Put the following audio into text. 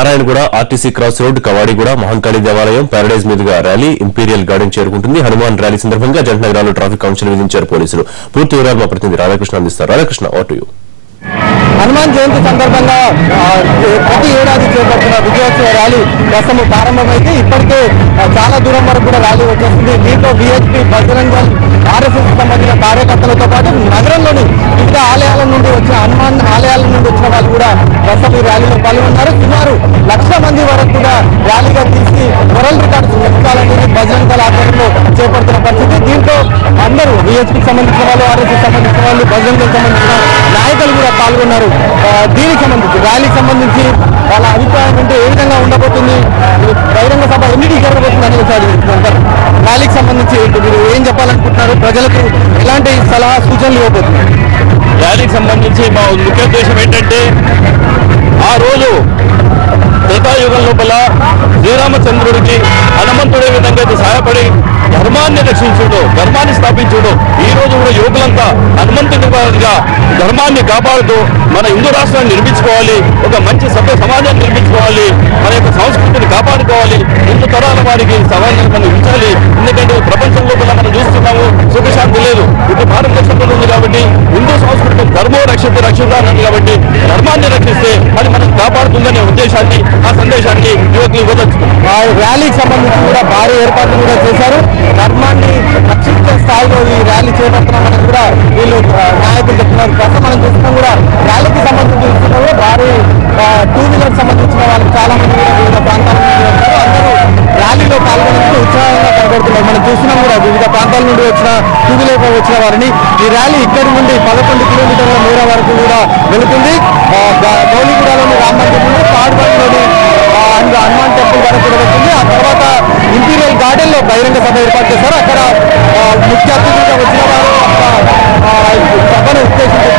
Narayanguda RTC cross road Kavadiguda Mahankali దేవాలయం Paradise మీదుగా rally imperial garden చేరుకుంటుంది. హనుమాన్ ర్యాలీ సందర్భంగా జంట నగరాల్లో ట్రాఫిక్ ఆంక్షలు విధించారు పోలీసులు. పూర్తి వివరాలు మా ప్రతినిధి రాధాకృష్ణ అందిస్తారు. Radhakrishna, over to you. Hanuman Jayanti సందర్భంగా ప్రతి ఏడాది చేపడుతున్న విజయోత్సవ ర్యాలీ ప్రస్తుతం ప్రారంభమైతే ఇప్పటికే చాలా దూరం వరకు కూడా ర్యాలీ వచ్చేస్తుంది. దీంతో బీహెచ్పీ, బజరంగ్ దళ్, ఆర్ఎస్ఎస్ సంబంధించిన కార్యకర్తలతో పాటు నగరంలోని వివిధ ఆలయాల నుండి వచ్చిన హనుమాన్ ఆలయాల నుండి వచ్చిన వాళ్ళు కూడా ప్రస్తుతం ఈ ర్యాలీలో పాల్గొన్నారు. సుమారు 1,00,000 మంది వరకు కూడా ర్యాలీగా తీసి వరల్డ్ రికార్డు సృష్టించాలనేది బజరంగ్ దళ్ ఆధ్వర్యంలో చేపడుతున్న పరిస్థితి. దీంతో అందరూ బీహెచ్పీకి సంబంధించిన వాళ్ళు, ఆర్ఎస్ఎస్ సంబంధించిన వాళ్ళు, బజరంగ్ దళ్ సంబంధించిన నాయకులు కూడా పాల్గొన్నారు. దీనికి సంబంధించి ర్యాలీకి సంబంధించి వాళ్ళ అభిప్రాయం అంటే ఏ విధంగా ఉండబోతుంది, బహిరంగ సభ ఎన్నిటికీ జరగబోతుంది అనేది ర్యాలీకి సంబంధించి మీరు ఏం చెప్పాలనుకుంటున్నారు, ప్రజలకు ఎలాంటి సలహా సూచనలు ఇవ్వబోతున్నారు? ర్యాలీకి సంబంధించి మా ముఖ్య ఉద్దేశం ఏంటంటే, ఆ రోజు త్రేతాయుగం లోపల శ్రీరామచంద్రుడికి హనుమంతుడే విధంగా అయితే సహాయపడి ధర్మాన్ని రక్షించుడు, ధర్మాన్ని స్థాపించుడు. ఈ రోజు కూడా యువకులంతా హనుమంతుడి వారిగా ధర్మాన్ని కాపాడుతూ మన హిందూ రాష్ట్రాన్ని నిర్మించుకోవాలి, ఒక మంచి సభ్య సమాజాన్ని నిర్మించుకోవాలి, మన యొక్క సంస్కృతిని కాపాడుకోవాలి, హిందూ తరాల వారికి సమాజాన్ని మనం ఉంచాలి. ఎందుకంటే ప్రపంచం లోపల మనం చూస్తున్నాము, సుఖశాంతి లేదు. ఇది భారతదేశంలో ఉంది కాబట్టి హిందూ సంస్కృతి ధర్మో రక్షిత రక్షితానని కాబట్టి ధర్మాన్ని రక్షిస్తే అది మనం కాపాడుతుందనే ఉద్దేశాన్ని, ఆ సందేశాన్ని యువకులు ఇవ్వవచ్చు. ఆ ర్యాలీకి సంబంధించి కూడా భారీ ఏర్పాట్లు కూడా చేశారు. ధర్మాన్ని రక్షించే స్థాయిలో ఈ ర్యాలీ చేపడుతున్నామని కూడా వీళ్ళు నాయకులు చెప్తున్నారు. ప్రస్తుతం మనం చూస్తున్నాం కూడా ర్యాలీకి సంబంధించి చూస్తున్నా కూడా భారీ 2 వీలర్ సంబంధించిన వాళ్ళు చాలా మంది కూడా వివిధ ప్రాంతాల నుండి వచ్చారు. అందరూ ర్యాలీలో పాల్గొనేందుకు ఉత్సాహంగా కనబడుతున్నారు. మనం చూస్తున్నాం కూడా వివిధ ప్రాంతాల నుండి వచ్చిన 2 వీలర్ వచ్చిన వారిని. ఈ ర్యాలీ ఇక్కడి నుండి 11 కిలోమీటర్ల మేర వరకు కూడా వెళుతుంది. గౌలిగూడలోని రామ మందిర్ నుండి తాడ్బండిలోని హనుమాన్ టెంపుల్ వరకు కూడా వెళ్తుంది. ఆ తర్వాత ఇంపీరియల్ గార్డెన్ లో బహిరంగ సభ ఏర్పాటు చేశారు. అక్కడ ముఖ్య అతిథిగా వచ్చిన వారు సభను ఉద్దేశించి